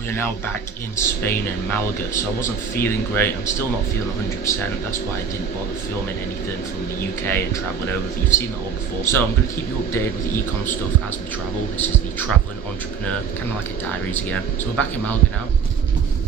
We are now back in Spain and Malaga, so I wasn't feeling great. I'm still not feeling 100%. That's why I didn't bother filming anything from the UK and travelling over. But you've seen that all before. So I'm going to keep you updated with the ecom stuff as we travel. This is the travelling entrepreneur, kind of like a diaries again. So we're back in Malaga now.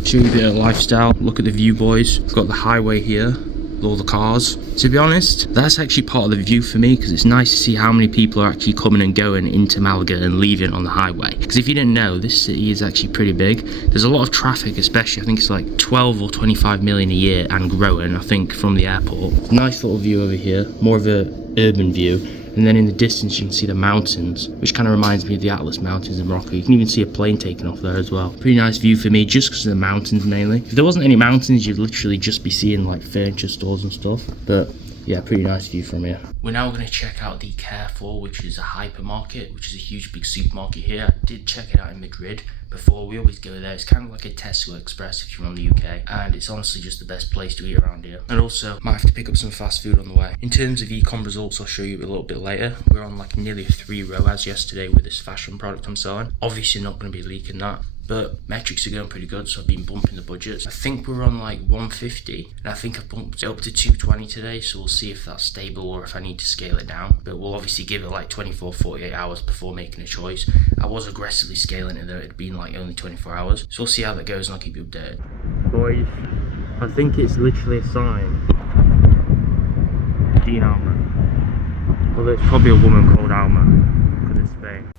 Show you a bit of lifestyle. Look at the view, boys. We've got the highway here. All the cars. To be honest, that's actually part of the view for me, because it's nice to see how many people are actually coming and going into Malaga and leaving on the highway. Because if you didn't know, this city is actually pretty big. There's a lot of traffic, especially I think it's like 12 or 25 million a year and growing, I think, from the airport. Nice little view over here, more of a urban view. And then in the distance you can see the mountains, which kind of reminds me of the Atlas Mountains in Morocco. You can even see a plane taking off there as well. Pretty nice view for me, just because of the mountains mainly. If there wasn't any mountains, you'd literally just be seeing like furniture stores and stuff. But yeah, pretty nice view from here. We're now going to check out the Carrefour, which is a hypermarket, which is a huge big supermarket here. I did check it out in Madrid before. We always go there. It's kind of like a Tesco Express if you're on the UK, and it's honestly just the best place to eat around here. And also might have to pick up some fast food on the way. In terms of ecom results, I'll show you a little bit later. We're on like nearly 3 ROAS yesterday with this fashion product I'm selling. Obviously not going to be leaking that, but metrics are going pretty good, so I've been bumping the budgets. I think we're on like 150, and I think I've bumped it up to 220 today, so we'll see if that's stable or if I need to scale it down. But we'll obviously give it like 24, 48 hours before making a choice. I was aggressively scaling it though, it had been like only 24 hours. So we'll see how that goes and I'll keep you updated. Boys, I think it's literally a sign. Dean Alma. Well, it's probably a woman called Alma, because it's Spain.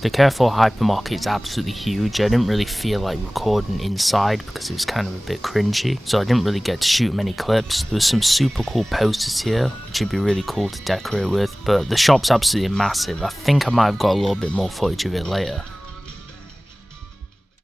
The Carrefour hypermarket is absolutely huge. I didn't really feel like recording inside because it was kind of a bit cringy, so I didn't really get to shoot many clips. There was some super cool posters here, which would be really cool to decorate with, but the shop's absolutely massive. I think I might have got a little bit more footage of it later.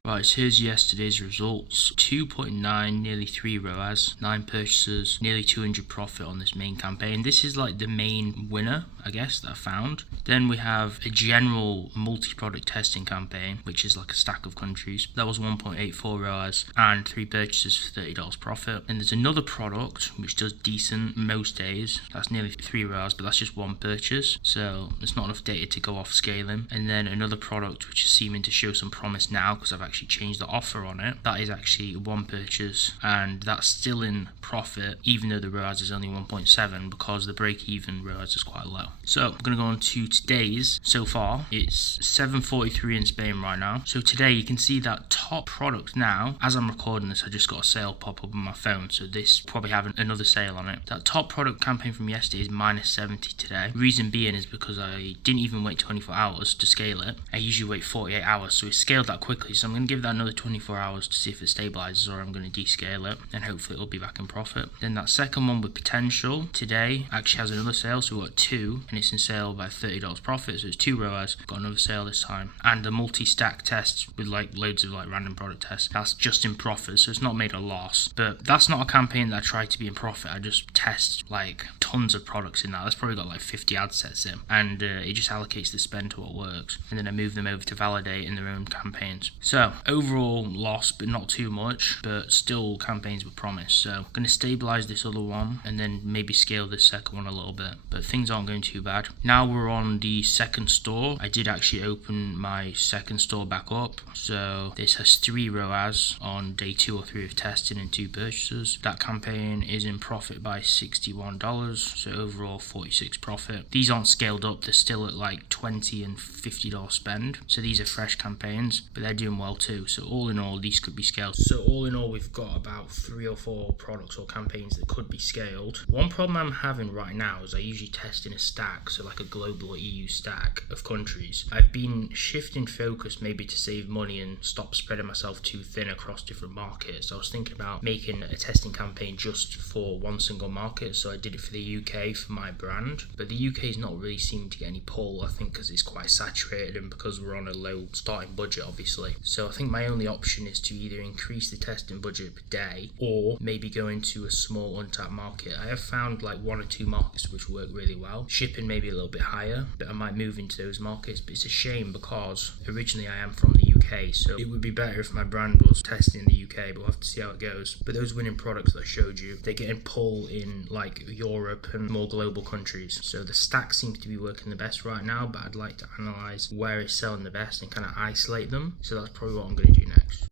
Right, so here's yesterday's results. 2.9, nearly 3 ROAS, 9 purchases, nearly 200 profit on this main campaign. This is like the main winner, I guess, that I found. Then we have a general multi-product testing campaign, which is like a stack of countries. That was 1.84 ROAS and 3 purchases for $30 profit. And there's another product which does decent most days. That's nearly 3 ROAS, but that's just 1 purchase, so there's not enough data to go off scaling. And then another product which is seeming to show some promise now, because I've actually changed the offer on it. That is actually 1 purchase, and that's still in profit even though the ROAS is only 1.7, because the break-even ROAS is quite low. So I'm going to go on to today's. So far it's 7:43 in Spain right now. So today you can see that top product now. As I'm recording this, I just got a sale pop up on my phone, so this probably have another sale on it. That top product campaign from yesterday is minus 70 today. Reason being is because I didn't even wait 24 hours to scale it. I usually wait 48 hours, so it scaled that quickly. So I'm going to give that another 24 hours to see if it stabilizes, or I'm going to descale it and hopefully it'll be back in profit. Then that second one with potential today actually has another sale, so we've got 2 and it's in sale by $30 profit, so it's 2 ROAS, got another sale this time. And the multi-stack test with like loads of like random product tests, that's just in profit, so it's not made a loss. But that's not a campaign that I try to be in profit. I just test like tons of products in that. That's probably got like 50 ad sets in, and it just allocates the spend to what works, and then I move them over to validate in their own campaigns. So overall loss, but not too much, but still campaigns with promise. So I'm going to stabilize this other one and then maybe scale this second one a little bit, but things aren't going too bad. Now we're on the second store. I did actually open my second store back up, so this has 3 ROAS on day 2 or 3 of testing and 2 purchases. That campaign is in profit by $61, so overall 46 profit. These aren't scaled up, they're still at like $20 and $50 spend, so these are fresh campaigns, but they're doing well too. So all in all, these could be scaled. So all in all, we've got about 3 or 4 products or campaigns that could be scaled. One problem I'm having right now is I usually test in a stack, so like a global EU stack of countries. I've been shifting focus maybe to save money and stop spreading myself too thin across different markets. I was thinking about making a testing campaign just for one single market, so I did it for the UK for my brand, but the UK is not really seeming to get any pull, I think because it's quite saturated and because we're on a low starting budget obviously. So I think my only option is to either increase the testing budget per day or maybe go into a small untapped market. I have found like 1 or 2 markets which work really well. Shipping maybe a little bit higher, but I might move into those markets. But it's a shame because originally I am from the UK, so it would be better if my brand was tested in the UK, but we'll have to see how it goes. But those winning products that I showed you, they're getting pull in like Europe and more global countries. So the stack seems to be working the best right now, but I'd like to analyze where it's selling the best and kind of isolate them. So that's probably what I'm going to do next.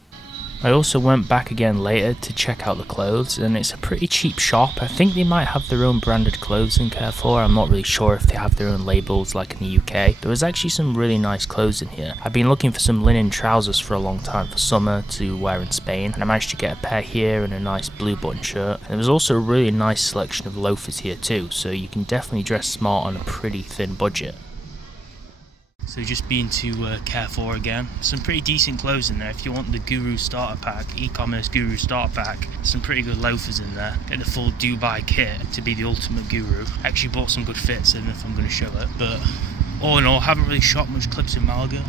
I also went back again later to check out the clothes, and it's a pretty cheap shop. I think they might have their own branded clothes in Carrefour. I'm not really sure if they have their own labels like in the UK. There was actually some really nice clothes in here. I've been looking for some linen trousers for a long time for summer to wear in Spain, and I managed to get a pair here and a nice blue button shirt. And there was also a really nice selection of loafers here too, so you can definitely dress smart on a pretty thin budget. So just been to Carrefour again. Some pretty decent clothes in there. If you want the Guru starter pack, e-commerce Guru starter pack, some pretty good loafers in there. Get the full Dubai kit to be the ultimate Guru. Actually bought some good fits, I don't know if I'm going to show it. But all in all, haven't really shot much clips in Malaga.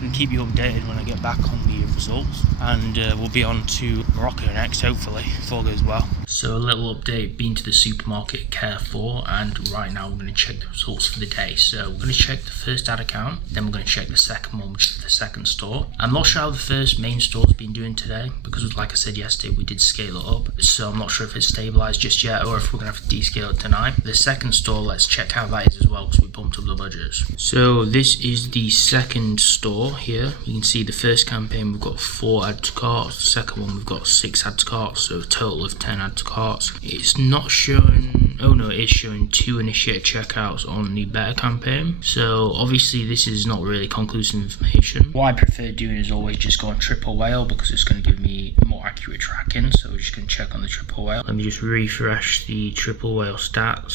Going to keep you updated when I get back on the results. And we'll be on to Morocco next, hopefully, if all goes well. So a little update, been to the supermarket Carrefour, and right now we're going to check the results for the day. So we're going to check the first ad account, then we're going to check the second one, which is the second store. I'm not sure how the first main store's been doing today, because like I said yesterday, we did scale it up. So I'm not sure if it's stabilised just yet, or if we're going to have to descale it tonight. The second store, let's check how that is as well, because we bumped up the budgets. So this is the second store here. You can see the first campaign we've got 4 add to carts, the second one we've got 6 add to carts, so a total of 10 add to carts. It's not showing, oh no, it is showing 2 initiated checkouts on the better campaign. So obviously this is not really conclusive information. What I prefer doing is always just go on triple whale, because it's going to give me more accurate tracking. So we're just going to check on the triple whale. Let me just refresh the triple whale stats.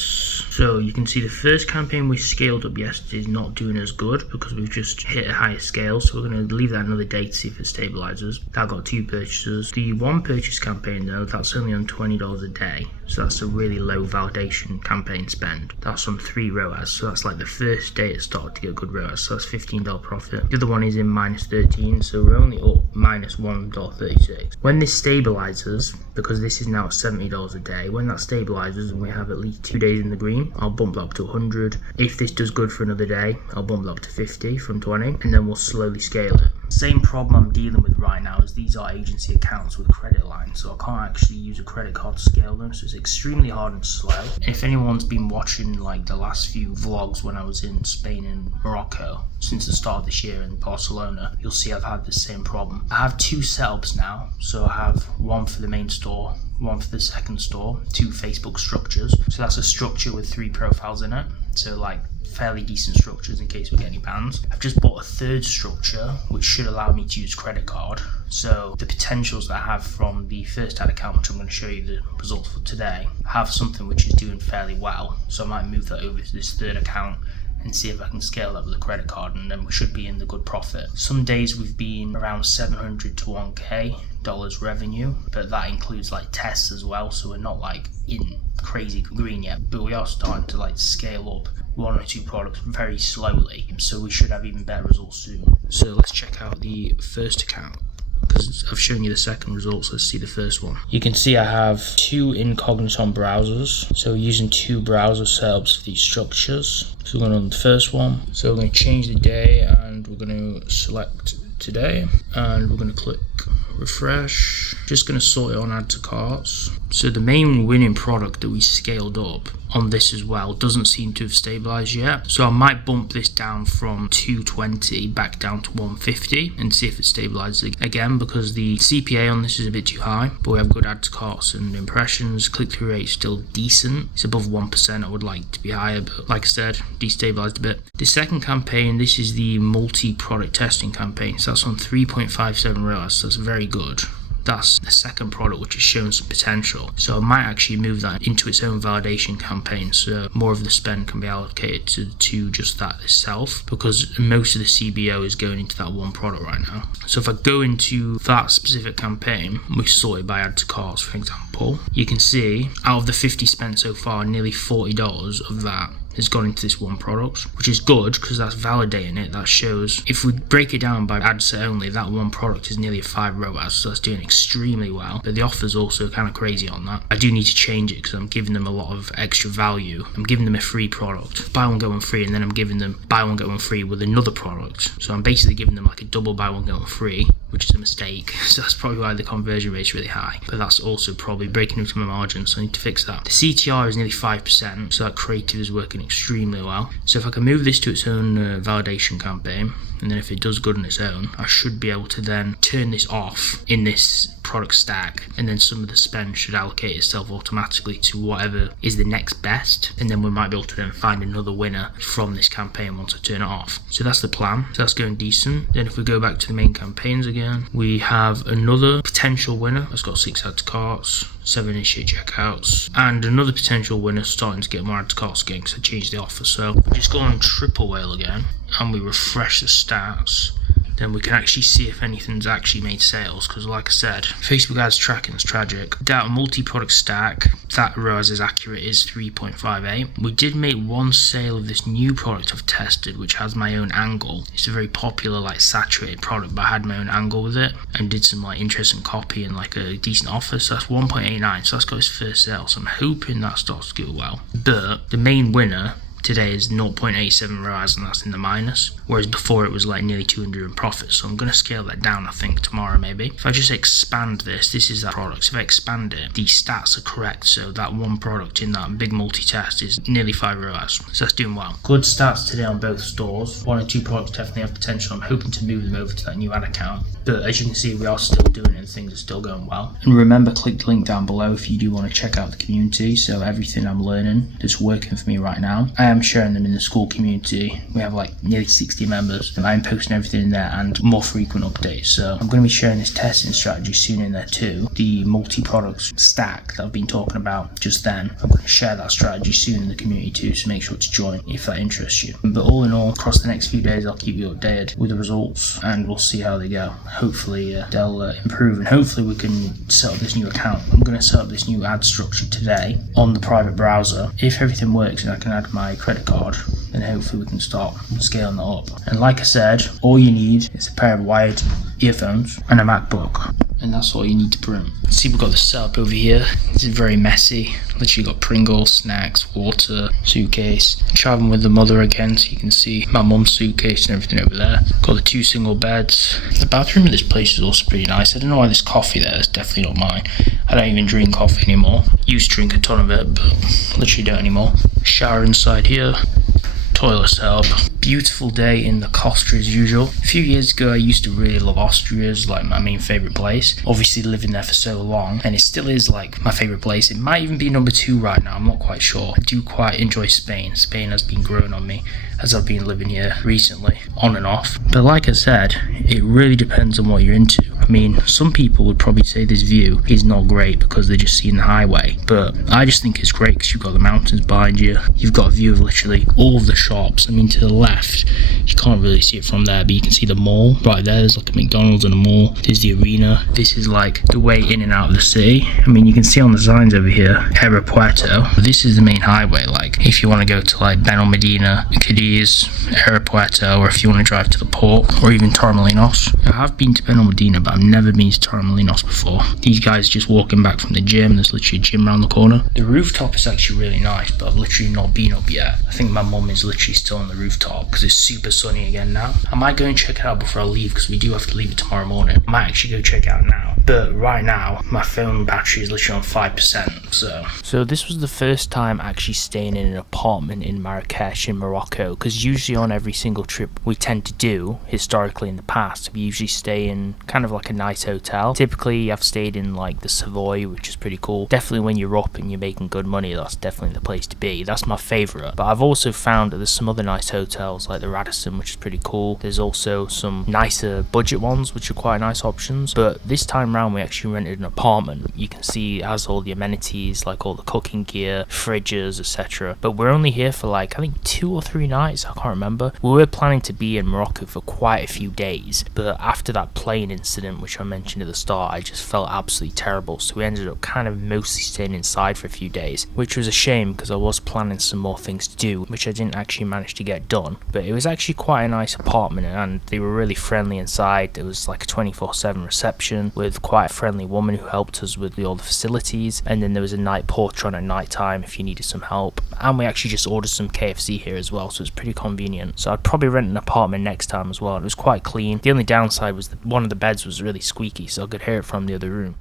So you can see the first campaign we scaled up yesterday is not doing as good, because we've just hit a higher scale. So we're going to leave that another day to see if it stabilizes. That got 2 purchases. The 1 purchase campaign though, that's only on $20 a day. So that's a really low validation campaign spend. That's on 3 ROAS. So that's like the first day it started to get good ROAS. So that's $15 profit. The other one is in -13. So we're only up -$1.36. When this stabilizes, because this is now at $70 a day, when that stabilizes and we have at least 2 days in the green, I'll bump that up to 100. If this does good for another day, I'll bump that up to 50 from 20, and then we'll slowly scale it. Same problem I'm dealing with right now is these are agency accounts with credit lines, so I can't actually use a credit card to scale them, so it's extremely hard and slow. And if anyone's been watching like the last few vlogs when I was in Spain and Morocco since the start of this year in Barcelona, you'll see I've had the same problem. I have 2 setups now, so I have one for the main store, one for the second store, 2 Facebook structures. So that's a structure with 3 profiles in it, so like fairly decent structures in case we get any bans. I've just bought a 3rd structure which should allow me to use credit card. So the potentials that I have from the first ad account, which I'm going to show you the results for today, I have something which is doing fairly well. So I might move that over to this 3rd account and see if I can scale that with a credit card, and then we should be in the good profit. Some days we've been around 700 to 1k dollars revenue, but that includes like tests as well, so we're not like in crazy green yet, but we are starting to like scale up 1 or 2 products very slowly, so we should have even better results soon. So let's check out the first account, because I've shown you the second results. Let's see the first one. You can see I have 2 incognito browsers, so using 2 browser setups for these structures. So we're going on the first one, so we're going to change the day and we're going to select today, and we're going to click refresh. Just going to sort it on add to carts. So the main winning product that we scaled up on this as well doesn't seem to have stabilized yet, so I might bump this down from 220 back down to 150 and see if it stabilizes again, because the CPA on this is a bit too high, but we have good add to carts and impressions. Click-through rate is still decent, it's above 1%. I would like to be higher, but like I said, destabilized a bit. The second campaign, this is the multi-product testing campaign, so that's on 3.57 ROAS, so that's very good. That's the second product which has shown some potential, so I might actually move that into its own validation campaign, so more of the spend can be allocated to just that itself, because most of the CBO is going into that one product right now. So if I go into that specific campaign, we sort it by add to carts for example, you can see out of the 50 spent so far, nearly $40 of that has gone into this one product, which is good because that's validating it. That shows if we break it down by ad set only, that one product is nearly a 5 ROAS, so that's doing extremely well. But the offer's also kind of crazy on that. I do need to change it because I'm giving them a lot of extra value. I'm giving them a free product, buy one get one free, and then I'm giving them buy one get one free with another product. So I'm basically giving them like a double buy one get one free which is a mistake. So that's probably why the conversion rate is really high. But that's also probably breaking into my margin, so I need to fix that. The CTR is nearly 5%, so that creative is working extremely well. So if I can move this to its own validation campaign, and then if it does good on its own, I should be able to then turn this off in this product stack, and then some of the spend should allocate itself automatically to whatever is the next best, and then we might be able to then find another winner from this campaign once I turn it off. So that's the plan. So that's going decent. Then if we go back to the main campaigns again, we have another potential winner that's got 6 add to carts, 7 initiate checkouts, and another potential winner starting to get more add to carts again because I changed the offer. So we just go on triple whale again and we refresh the stats. Then we can actually see if anything's actually made sales, because like I said, Facebook ads tracking is tragic. That multi-product stack, that ROAS is accurate, is 3.58. We did make one sale of this new product I've tested, which has my own angle. It's a very popular like saturated product, but I had my own angle with it and did some like interesting copy and like a decent offer. So that's 1.89, so that's got its first sale. So I'm hoping that starts to go well. But the main winner today is 0.87 ROAS, and that's in the minus, whereas before it was like nearly 200 in profit. So I'm going to scale that down, I think, tomorrow maybe. If I just expand this is that product. So if I expand it, the stats are correct. So that one product in that big multi-test is nearly 5 ROAS. So that's doing well. Good stats today on both stores. 1 and 2 products definitely have potential. I'm hoping to move them over to that new ad account. But as you can see, we are still doing it and things are still going well. And remember, click the link down below if you do want to check out the community. So everything I'm learning that's working for me right now, I am sharing them in the school community. We have like nearly 60 members and I'm posting everything in there and more frequent updates. So I'm going to be sharing this testing strategy soon in there too. The multi-product stack that I've been talking about just then, I'm going to share that strategy soon in the community too, so make sure to join if that interests you. But all in all, across the next few days I'll keep you updated with the results and we'll see how they go. Hopefully they'll improve, and hopefully we can set up this new account. I'm going to set up this new ad structure today on the private browser. If everything works and I can add my credit card, then hopefully we can start scaling that up. And like I said, all you need is a pair of wired earphones and a MacBook, and that's all you need to print. See, we've got the setup over here. This is very messy. Literally got Pringles, snacks, water, suitcase. Traveling with the mother again, so you can see my mum's suitcase and everything over there. Got the 2 single beds. The bathroom at this place is also pretty nice. I don't know why there's coffee there. It's definitely not mine. I don't even drink coffee anymore. Used to drink a ton of it, but literally don't anymore. Shower inside here. Toilet setup. Beautiful day in the Costa as usual. A few years ago I used to really love Austria as like my main favourite place. Obviously living there for so long, and it still is like my favourite place. It might even be number 2 right now, I'm not quite sure. I do quite enjoy Spain. Spain has been growing on me as I've been living here recently, on and off. But like I said, it really depends on what you're into. I mean, some people would probably say this view is not great because they're just seeing the highway, but I just think it's great because you've got the mountains behind you. You've got a view of literally all of the shops. I mean, to the left, you can't really see it from there, but you can see the mall right there. There's like a McDonald's and a mall. There's the arena. This is like the way in and out of the city. I mean, you can see on the signs over here, Aeropuerto. This is the main highway. Like, if you want to go to like Benalmádena, Cadiz, Aeropuerto, or if you want to drive to the port, or even Torremolinos. I have been to Benalmádena, but I've never been to Torremolinos before. These guys just walking back from the gym. There's literally a gym around the corner. The rooftop is actually really nice, but I've literally not been up yet. I think my mum is literally still on the rooftop because it's super sunny again now. I might go and check it out before I leave because we do have to leave it tomorrow morning. I might actually go check it out now. But right now, my phone battery is literally on 5%, So this was the first time actually staying in an apartment in Marrakesh in Morocco, because usually on every single trip we tend to do, historically in the past, we usually stay in kind of like a nice hotel. Typically, I've stayed in like the Savoy, which is pretty cool. Definitely when you're up and you're making good money, that's definitely the place to be. That's my favourite. But I've also found that there's some other nice hotels like the Radisson, which is pretty cool. There's also some nicer budget ones, which are quite nice options. But this time round, we actually rented an apartment. You can see it has all the amenities, like all the cooking gear, fridges, etc. But we're only here for like, I think 2 or 3 nights, I can't remember. We were planning to be in Morocco for quite a few days, but after that plane incident, which I mentioned at the start, I just felt absolutely terrible. So we ended up kind of mostly staying inside for a few days, which was a shame because I was planning some more things to do, which I didn't actually manage to get done. But it was actually quite a nice apartment and they were really friendly inside. There was like a 24/7 reception with quite a friendly woman who helped us with all the facilities, and then there was a night porter on at night time if you needed some help. and we actually just ordered some KFC here as well, so it's pretty convenient. So I'd probably rent an apartment next time as well. It was quite clean. The only downside was that one of the beds was really squeaky, so I could hear it from the other room.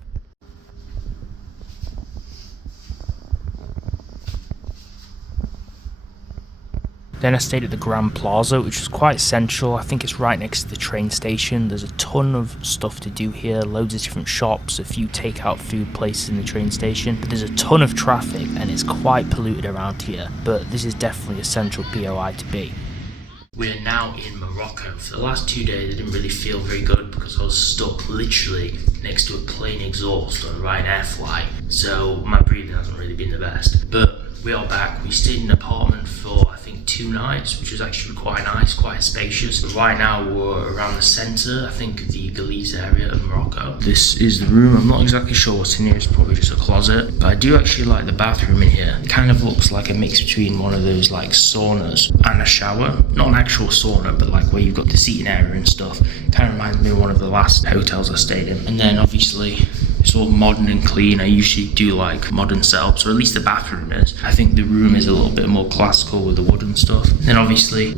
Then I stayed at the Grand Plaza, which was quite central. I think it's right next to the train station. There's a ton of stuff to do here, loads of different shops, a few takeout food places in the train station. But there's a ton of traffic and it's quite polluted around here, but this is definitely a central POI to be. We are now in Morocco. For the last 2 days I didn't really feel very good because I was stuck literally next to a plane exhaust on a Ryanair flight. So my breathing hasn't really been the best. But we are back. We stayed in an apartment for I think 2 nights, which was actually quite nice, quite spacious. But right now we're around the centre, I think the Galiz area of Morocco. This is the room. I'm not exactly sure what's in here. It's probably just a closet. But I do actually like the bathroom in here. It kind of looks like a mix between one of those like saunas and a shower. Not an actual sauna, but like where you've got the seating area and stuff. Kind of reminds me of one of the last hotels I stayed in. And then obviously it's all modern and clean. I usually do like modern setups, or at least the bathroom is. I think the room is a little bit more classical with the wood and stuff. Then obviously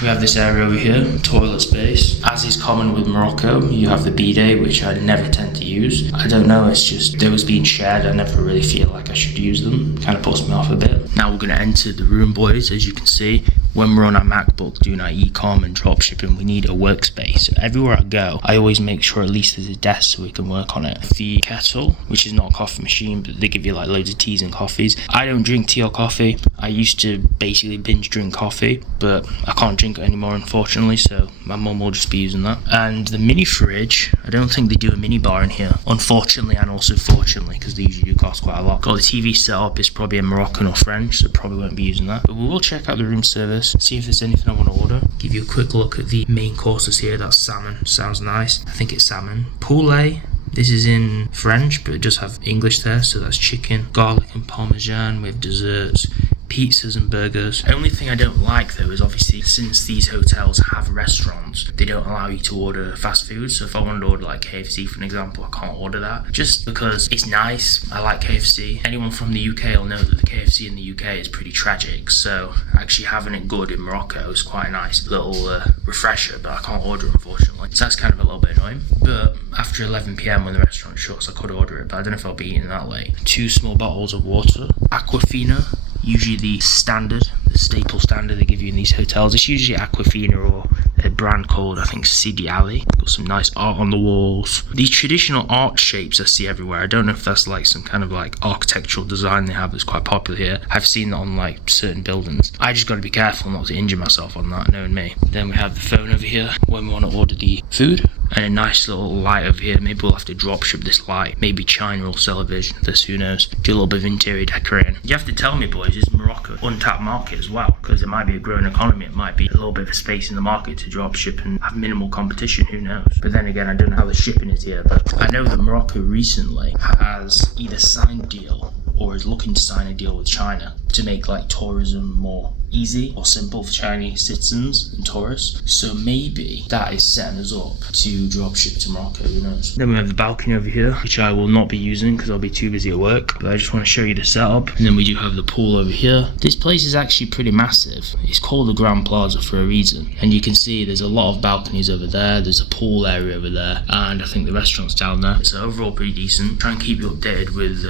we have this area over here, toilet space. As is common with Morocco, you have the bidet, which I never tend to use. I don't know, it's just those being shared, I never really feel like I should use them. Kind of puts me off a bit. Now we're going to enter the room, boys. As you can see, when we're on our MacBook doing our e-com and dropshipping, we need a workspace. Everywhere I go, I always make sure at least there's a desk so we can work on it. The kettle, which is not a coffee machine, but they give you like loads of teas and coffees. I don't drink tea or coffee. I used to basically binge drink coffee, but I can't drink it anymore, unfortunately, so my mum will just be using that. And the mini fridge, I don't think they do a mini bar in here, unfortunately, and also fortunately, because they usually do cost quite a lot. Got the TV set up, it's probably in Moroccan or French, so probably won't be using that. But we will check out the room service, see if there's anything I want to order. Give you a quick look at the main courses here. That's salmon, sounds nice. I think it's salmon. Poulet, this is in French, but it does have English there, so that's chicken, garlic and parmesan with desserts, pizzas and burgers. The only thing I don't like though is obviously since these hotels have restaurants, they don't allow you to order fast food. So if I wanted to order like KFC for an example, I can't order that just because it's nice. I like KFC. Anyone from the UK will know that the KFC in the UK is pretty tragic, so actually having it good in Morocco is quite a nice little refresher, but I can't order it unfortunately, so that's kind of a little bit annoying. But after 11 PM when the restaurant shuts, I could order it, but I don't know if I'll be eating that late. 2 small bottles of water, Aquafina, usually the standard, the staple standard they give you in these hotels. It's usually Aquafina or a brand called, I think, Sidi Ali. Got some nice art on the walls. These traditional art shapes I see everywhere. I don't know if that's like some kind of like architectural design they have that's quite popular here. I've seen that on like certain buildings. I just got to be careful not to injure myself on that, knowing me. Then we have the phone over here when we want to order the food. And a nice little light over here. Maybe we'll have to drop ship this light. Maybe China will sell a version of this, who knows. Do a little bit of interior decorating. You have to tell me, boys, is Morocco untapped market as well? Because it might be a growing economy. It might be a little bit of a space in the market to drop ship and have minimal competition, who knows. But then again, I don't know how the shipping is here, but I know that Morocco recently has either signed a deal or is looking to sign a deal with China to make like tourism more easy or simple for Chinese citizens and tourists. So maybe that is setting us up to dropship to Morocco, who knows. Then we have the balcony over here, which I will not be using because I'll be too busy at work, but I just want to show you the setup. And then we do have the pool over here. This place is actually pretty massive. It's called the Grand Plaza for a reason, and you can see there's a lot of balconies over there, there's a pool area over there, and I think the restaurant's down there. So overall pretty decent. Try and keep you updated with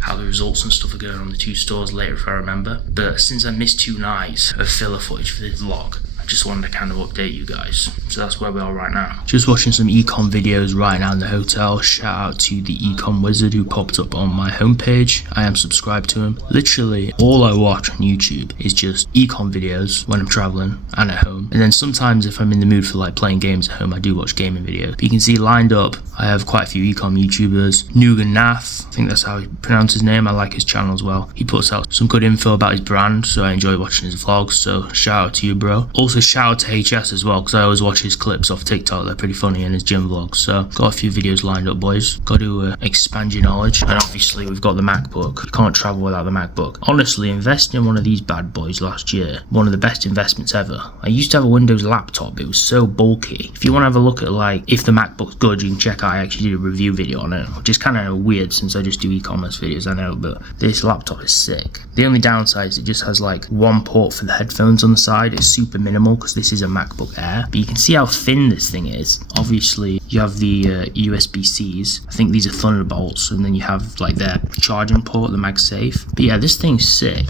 how the results and stuff are going on the 2 stores later if I remember. But since I missed 2 nights of filler footage for this vlog, I just wanted to kind of update you guys. So that's where we are right now. Just watching some ecom videos right now in the hotel. Shout out to the ecom wizard who popped up on my homepage. I am subscribed to him. Literally all I watch on YouTube is just ecom videos when I'm traveling and at home. And then sometimes if I'm in the mood for like playing games at home, I do watch gaming videos. But you can see lined up, I have quite a few ecom YouTubers. Nugan Nath, I think that's how he pronounced his name. I like his channel as well. He puts out some good info about his brand, so I enjoy watching his vlogs. So shout out to you, bro. Also Also shout out to HS as well, because I always watch his clips off TikTok. They're pretty funny in his gym vlogs. So got a few videos lined up, boys. Got to expand your knowledge. And obviously we've got the MacBook. You can't travel without the MacBook. Honestly, investing in one of these bad boys last year, one of the best investments ever. I used to have a Windows laptop. It was so bulky. If you want to have a look at like if the MacBook's good, you can check out. I actually did a review video on it, which is kind of weird since I just do e-commerce videos, I know, but this laptop is sick. The only downside is it just has like one port for the headphones on the side. It's super minimal because this is a MacBook Air, but you can see how thin this thing is. Obviously you have the USB-Cs. I think these are Thunderbolts, and then you have like their charging port, the MagSafe. But yeah, this thing's sick.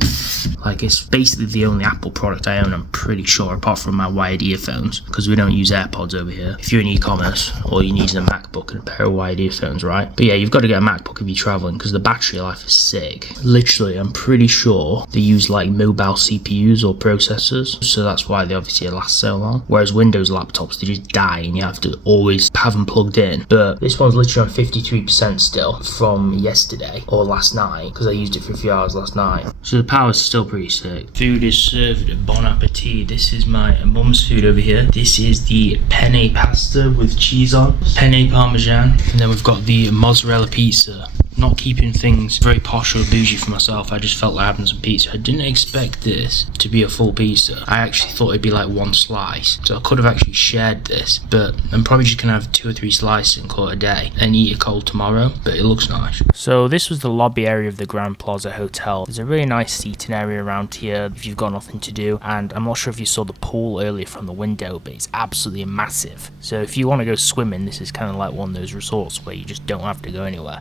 Like, it's basically the only Apple product I own, I'm pretty sure, apart from my wired earphones, because we don't use AirPods over here. If you're in e-commerce, all you need is a MacBook and a pair of wired earphones, right? But yeah, you've got to get a MacBook if you're traveling, because the battery life is sick. Literally, I'm pretty sure they use like mobile CPUs or processors, so that's why they obviously last so long. Whereas Windows laptops, they just die and you have to always have them plugged in. But this one's literally on 53% still from yesterday or last night, because I used it for a few hours last night. So the power's still pretty sick. Food is served. Bon appetit. This is my mum's food over here. This is the penne pasta with cheese on, penne parmesan, and then we've got the mozzarella pizza. Not keeping things very posh or bougie for myself, I just felt like having some pizza. I didn't expect this to be a full pizza. I actually thought it'd be like one slice, so I could have actually shared this, but I'm probably just gonna have 2 or 3 slices and call it a day, and eat it cold tomorrow, but it looks nice. So this was the lobby area of the Grand Plaza Hotel. There's a really nice seating area around here if you've got nothing to do, and I'm not sure if you saw the pool earlier from the window, but it's absolutely massive. So if you want to go swimming, this is kind of like one of those resorts where you just don't have to go anywhere.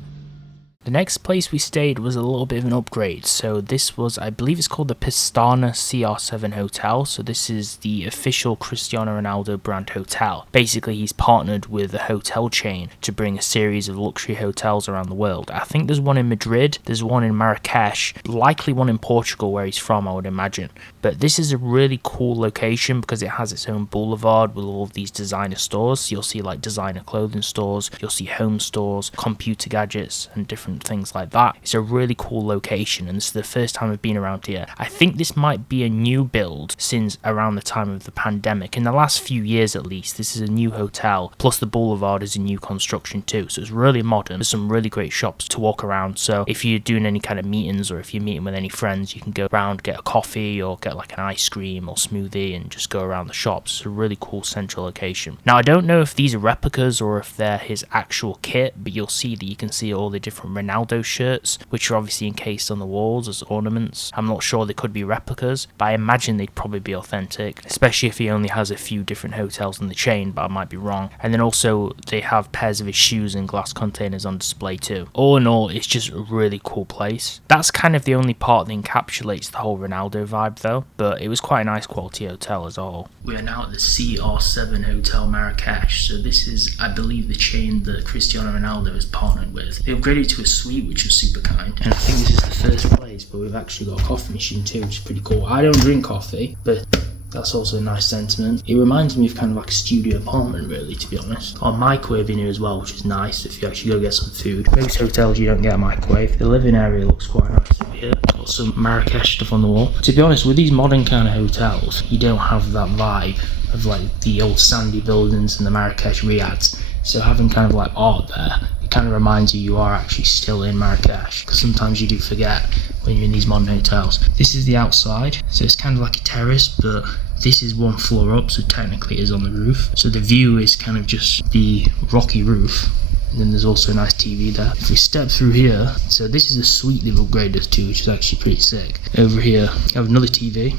The next place we stayed was a little bit of an upgrade. So this was, I believe it's called the Pistana CR7 Hotel. So this is the official Cristiano Ronaldo brand hotel. Basically, he's partnered with a hotel chain to bring a series of luxury hotels around the world. I think there's one in Madrid, there's one in Marrakesh, likely one in Portugal where he's from, I would imagine. But this is a really cool location because it has its own boulevard with all of these designer stores. So you'll see like designer clothing stores, you'll see home stores, computer gadgets, and different things like that. It's a really cool location, and this is the first time I've been around here. I think this might be a new build since around the time of the pandemic. In the last few years at least, this is a new hotel, plus the boulevard is a new construction too, so it's really modern. There's some really great shops to walk around, so if you're doing any kind of meetings or if you're meeting with any friends, you can go around, get a coffee or get like an ice cream or smoothie and just go around the shops. It's a really cool central location. Now I don't know if these are replicas or if they're his actual kit, but you'll see that you can see all the different Ronaldo shirts, which are obviously encased on the walls as ornaments. I'm not sure they could be replicas, but I imagine they'd probably be authentic, especially if he only has a few different hotels in the chain, but I might be wrong. And then also they have pairs of his shoes in glass containers on display too. All in all, it's just a really cool place. That's kind of the only part that encapsulates the whole Ronaldo vibe though, but it was quite a nice quality hotel as a whole. We are now at the CR7 Hotel Marrakesh, so this is, I believe, the chain that Cristiano Ronaldo is partnered with. They upgraded to a suite, which was super kind, and I think this is the first place, but we've actually got a coffee machine too, which is pretty cool. I don't drink coffee, but that's also a nice sentiment. It reminds me of kind of like a studio apartment really, to be honest. Got a microwave in here as well, which is nice if you actually go get some food. Most hotels you don't get a microwave. The living area looks quite nice over here. Got some Marrakesh stuff on the wall. To be honest, with these modern kind of hotels, you don't have that vibe of like the old sandy buildings and the Marrakesh riads. So having kind of like art there, it kind of reminds you are actually still in Marrakesh, because sometimes you do forget when you're in these modern hotels. This is the outside, so it's kind of like a terrace, but this is one floor up, so technically it is on the roof. So the view is kind of just the rocky roof, and then there's also a nice TV there. If we step through here, so this is a suite they've upgraded to, which is actually pretty sick. Over here, you have another TV,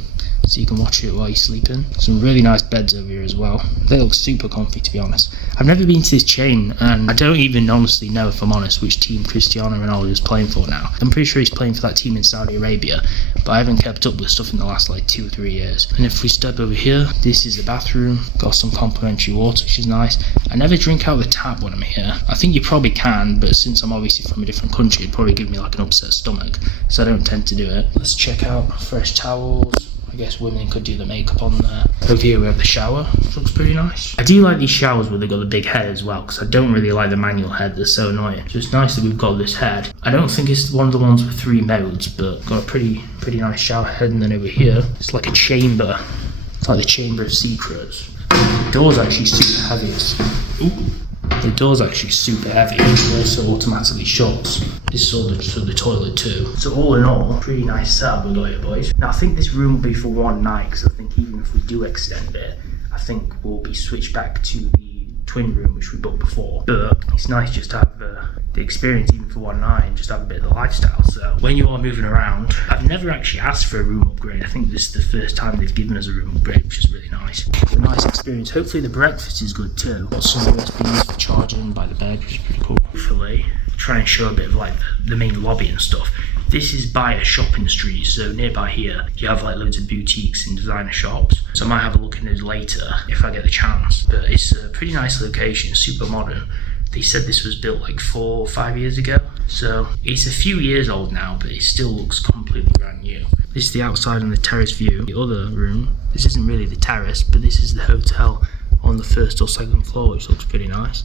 so you can watch it while you're sleeping. Some really nice beds over here as well. They look super comfy, to be honest. I've never been to this chain, and I don't even honestly know, if I'm honest, which team Cristiano Ronaldo is playing for now. I'm pretty sure he's playing for that team in Saudi Arabia, but I haven't kept up with stuff in the last like 2 or 3 years. And if we step over here, this is the bathroom. Got some complimentary water, which is nice. I never drink out of the tap when I'm here. I think you probably can, but since I'm obviously from a different country, it'd probably give me like an upset stomach, so I don't tend to do it. Let's check out fresh towels. I guess women could do the makeup on there. Over here we have the shower, which looks pretty nice. I do like these showers where they've got the big head as well, because I don't really like the manual head, they're so annoying. So it's nice that we've got this head. I don't think it's one of the ones with 3 modes, but got a pretty nice shower head. And then over here, it's like a chamber It's like the Chamber of Secrets. The door's actually super heavy. The door's actually super heavy. It also automatically shuts. This is all the toilet too. So all in all, pretty nice setup we got here, boys. Now I think this room will be for one night, because I think even if we do extend it, I think we'll be switched back to the twin room which we booked before. But it's nice just to have the experience even for one night and just have a bit of the lifestyle. So when you are moving around, I've never actually asked for a room upgrade. I think this is the first time they've given us a room upgrade, which is really nice. It's a nice experience. Hopefully the breakfast is good too. Got some USBs for charging by the bed, which is pretty cool. Hopefully try and show a bit of like the main lobby and stuff. This is by a shopping street, so nearby here you have like loads of boutiques and designer shops. So I might have a look in those later if I get the chance. But it's a pretty nice location, super modern. They said this was built like 4 or 5 years ago, so it's a few years old now, but it still looks completely brand new. This is the outside and the terrace view. The other room, this isn't really the terrace, but this is the hotel on the first or second floor, which looks pretty nice,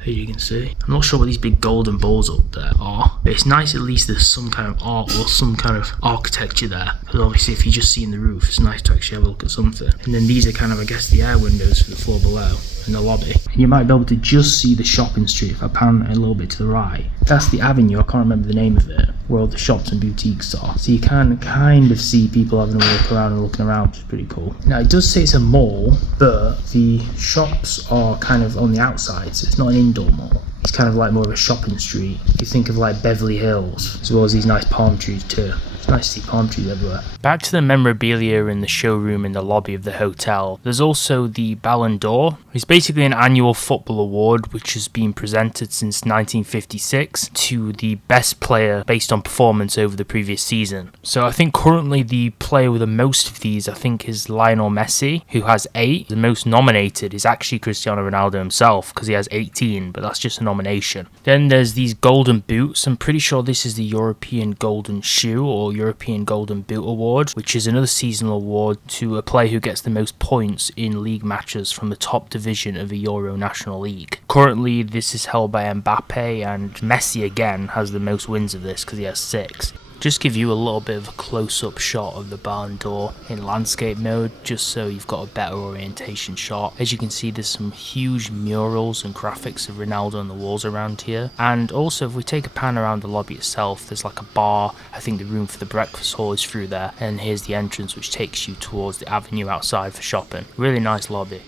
as you can see. I'm not sure what these big golden balls up there are, but it's nice at least there's some kind of art or some kind of architecture there, because obviously if you're just seeing the roof, it's nice to actually have a look at something. And then these are kind of, I guess, the air windows for the floor below in the lobby. And you might be able to just see the shopping street if I pan a little bit to the right. That's the avenue, I can't remember the name of it, where all the shops and boutiques are. So you can kind of see people having a walk around and looking around, which is pretty cool. Now it does say it's a mall, but the shops are kind of on the outside, so it's not an indoor mall. It's kind of like more of a shopping street. If you think of like Beverly Hills, as well as these nice palm trees too. It's nice to see palm trees everywhere. Back to the memorabilia in the showroom in the lobby of the hotel. There's also the Ballon d'Or. It's basically an annual football award which has been presented since 1956 to the best player based on performance over the previous season. So I think currently the player with the most of these I think is Lionel Messi, who has 8. The most nominated is actually Cristiano Ronaldo himself because he has 18, but that's just a nomination. Then there's these golden boots. I'm pretty sure this is the European Golden Shoe or European Golden Boot Award, which is another seasonal award to a player who gets the most points in league matches from the top division of the Euro National League. Currently this is held by Mbappe, and Messi again has the most wins of this because he has 6. Just give you a little bit of a close-up shot of the Ballon d'Or in landscape mode, just so you've got a better orientation shot. As you can see, there's some huge murals and graphics of Ronaldo on the walls around here. And also, if we take a pan around the lobby itself, there's like a bar. I think the room for the breakfast hall is through there. And here's the entrance, which takes you towards the avenue outside for shopping. Really nice lobby.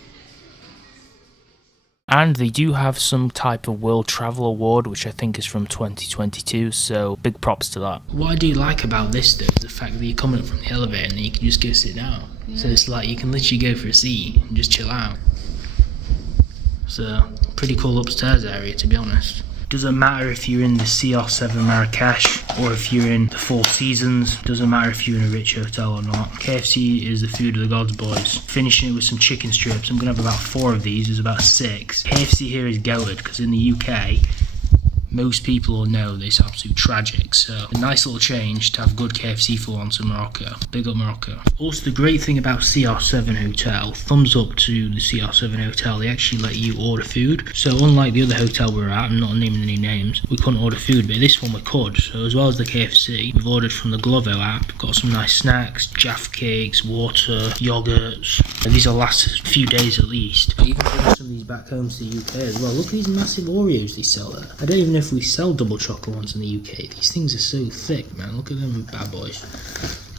And they do have some type of World Travel Award, which I think is from 2022, so big props to that. What I do like about this though is the fact that you're coming up from the elevator and you can just go sit down. Yeah. So it's like you can literally go for a seat and just chill out. So, pretty cool upstairs area, to be honest. Doesn't matter if you're in the CR7 Marrakesh or if you're in the Four Seasons. Doesn't matter if you're in a rich hotel or not. KFC is the food of the gods, boys. Finishing it with some chicken strips. I'm going to have about 4 of these. There's about 6. KFC here is goated because in the UK, most people will know this absolute tragic. So a nice little change to have good KFC for once in Morocco. Big up Morocco. Also, the great thing about CR7 Hotel, thumbs up to the CR7 Hotel, they actually let you order food. So unlike the other hotel we were at, I'm not naming any names, we couldn't order food, but this one we could. So as well as the KFC, we've ordered from the Glovo app. Got some nice snacks, Jaffa cakes, water, yogurts. And these will last a few days at least. I even bring some of these back home to the UK as well. Look at these massive Oreos they sell there. I don't even know if we sell double chocolate ones in the UK. These things are so thick, man. Look at them bad boys.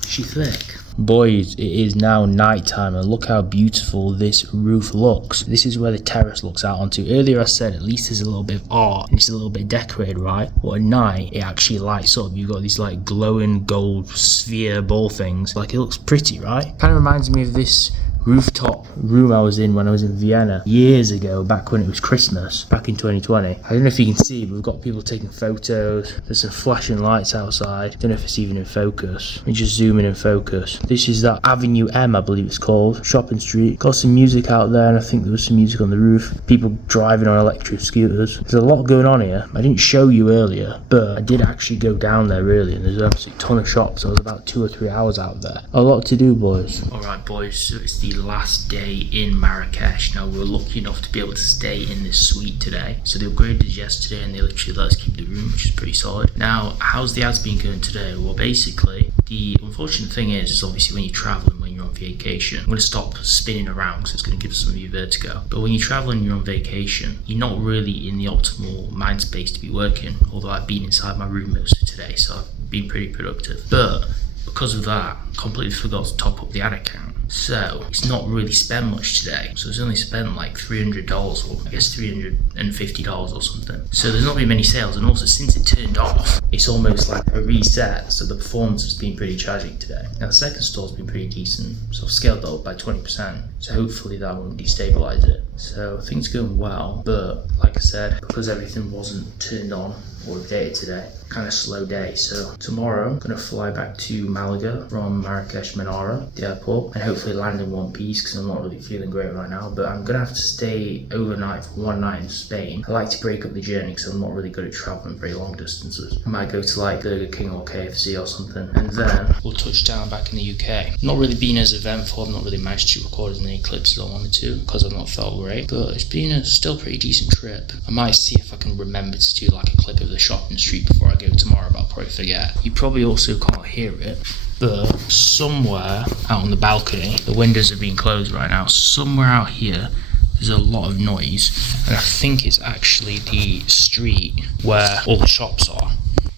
She thick. Boys, it is now night time and look how beautiful this roof looks. This is where the terrace looks out onto. Earlier I said at least there's a little bit of art and it's a little bit decorated, right? But at night it actually lights up. You've got these like glowing gold sphere ball things. Like it looks pretty, right? Kind of reminds me of this rooftop room I was in when I was in Vienna years ago, back when it was Christmas, back in 2020. I don't know if you can see, but we've got people taking photos. There's some flashing lights outside. Don't know if it's even in focus. Let me just zoom in and focus. This is that Avenue M, I believe it's called, shopping street. Got some music out there, and I think there was some music on the roof. People driving on electric scooters. There's a lot going on here. I didn't show you earlier, but I did actually go down there earlier, and there's a ton of shops. I was about 2 or 3 hours out there. A lot to do, boys. Alright, boys, so it's the last day in Marrakesh. Now we're lucky enough to be able to stay in this suite today. So they upgraded us yesterday and they literally let us keep the room, which is pretty solid. Now, how's the ads been going today? Well, basically, the unfortunate thing is obviously when you're traveling, when you're on vacation. I'm going to stop spinning around because it's going to give some of you vertigo. But when you travel and you're on vacation, you're not really in the optimal mind space to be working, although I've been inside my room most of today, so I've been pretty productive. But because of that, completely forgot to top up the ad account. So it's not really spent much today. So it's only spent like $300 or I guess $350 or something. So there's not been many sales, and also since it turned off, it's almost like a reset. So the performance has been pretty tragic today. Now the second store's been pretty decent, so I've scaled that up by 20%. So hopefully that won't destabilize it. So things are going well, but like I said, because everything wasn't turned on or updated today, kind of slow day. So tomorrow I'm gonna fly back to Malaga from Marrakesh Menara, the airport, and hopefully land in one piece because I'm not really feeling great right now. But I'm gonna have to stay overnight for one night in Spain. I like to break up the journey because I'm not really good at traveling very long distances. I might go to like Burger King or KFC or something, and then we'll touch down back in the UK. Not really been as eventful. I've not really managed to record as many clips as I wanted to because I've not felt great, but it's been a still pretty decent trip. I might see if I can remember to do like a clip of the shopping street before I go tomorrow, but I'll probably forget. You probably also can't hear it, but somewhere out on the balcony, the windows are being closed right now, somewhere out here there's a lot of noise, and I think it's actually the street where all the shops are,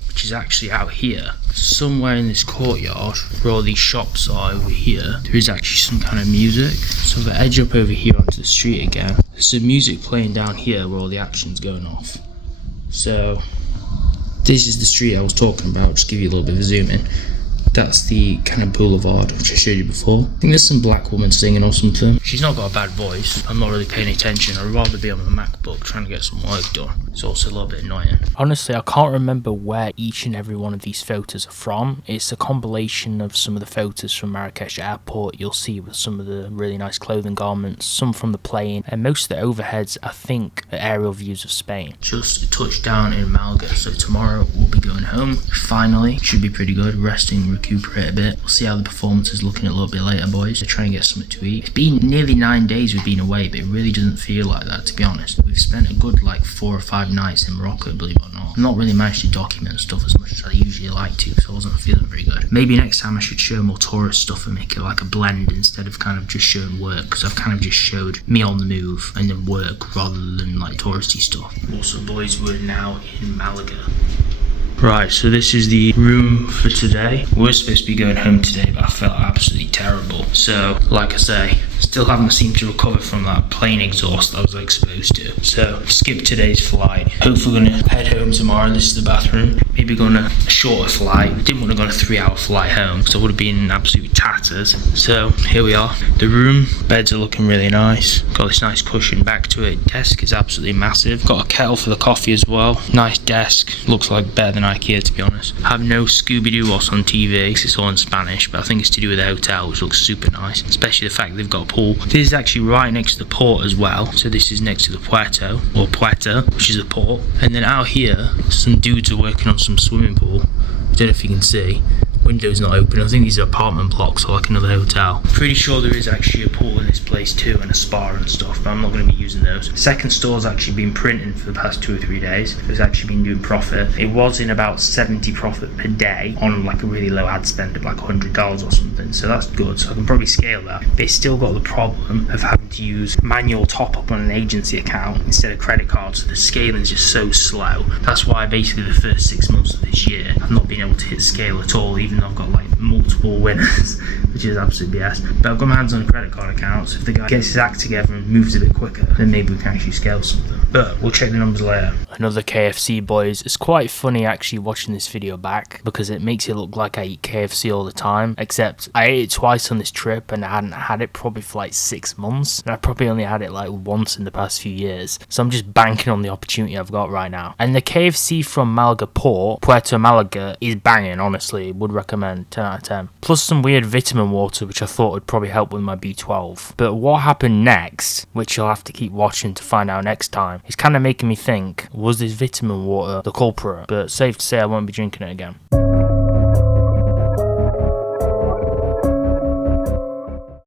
which is actually out here. Somewhere in this courtyard where all these shops are over here, there is actually some kind of music. So if I edge up over here onto the street again, there's some music playing down here where all the action's going off. So this is the street I was talking about. Just give you a little bit of a zoom in. That's the kind of boulevard which I showed you before. I think there's some black woman singing or something. She's not got a bad voice. I'm not really paying attention. I'd rather be on my MacBook trying to get some work done. It's also a little bit annoying. Honestly, I can't remember where each and every one of these photos are from. It's a compilation of some of the photos from Marrakesh Airport. You'll see with some of the really nice clothing garments, some from the plane, and most of the overheads, I think, are aerial views of Spain. Just touched down in Malaga, so tomorrow we'll be going home. Finally, should be pretty good. Resting, recuperate a bit. We'll see how the performance is looking a little bit later, boys. We're trying to get something to eat. It's been nearly 9 days we've been away, but it really doesn't feel like that, to be honest. We've spent a good like 4 or 5 nights in Morocco, believe it or not. I've not really managed to document stuff as much as I usually like to, so I wasn't feeling very good. Maybe next time I should show more tourist stuff and make it like a blend instead of kind of just showing work, because I've kind of just showed me on the move and then work rather than like touristy stuff. Also, boys, we're now in Malaga. Right, so this is the room for today. We were supposed to be going home today, but I felt absolutely terrible. So, like I say, still haven't seemed to recover from that plane exhaust that I was like supposed to. So, skip today's flight. Hopefully we're gonna head home tomorrow. This is the bathroom. Maybe go on a shorter flight. Didn't want to go on a 3-hour flight home, because I would have been in absolute tatters. So, here we are. The room, beds are looking really nice. Got this nice cushion back to it. Desk is absolutely massive. Got a kettle for the coffee as well. Nice desk. Looks like better than IKEA, to be honest. Have no Scooby-Doo what's on TV, it's all in Spanish, but I think it's to do with the hotel, which looks super nice, especially the fact they've got a pool. This is actually right next to the port as well, so this is next to the Puerto, or Puerta, which is the port. And then out here, some dudes are working on some swimming pool. I don't know if you can see. Window's not open. I think these are apartment blocks or like another hotel. Pretty sure there is actually a pool in this place too, and a spa and stuff, but I'm not going to be using those. Second store's actually been printing for the past 2 or 3 days. It's actually been doing profit. It was in about 70 profit per day on like a really low ad spend of like $100 or something, so that's good. So I can probably scale that. They still got the problem of having to use manual top up on an agency account instead of credit cards, so the scaling is just so slow. That's why basically the first 6 months of this year I've not been able to hit scale at all, even though I've got like multiple winners, which is absolute BS. But I've got my hands on a credit card account, so if the guy gets his act together and moves a bit quicker, then maybe we can actually scale something. But we'll check the numbers later. Another KFC, boys. It's quite funny actually watching this video back, because it makes it look like I eat KFC all the time, except I ate it twice on this trip and I hadn't had it probably for like 6 months, and I probably only had it like once in the past few years, so I'm just banking on the opportunity I've got right now. And the KFC from Malaga Port, Puerto Malaga, is banging, honestly. Would recommend, 10 out of 10. Plus some weird vitamin water, which I thought would probably help with my B12. But what happened next, which you'll have to keep watching to find out next time, is kind of making me think, was this vitamin water the culprit? But safe to say I won't be drinking it again.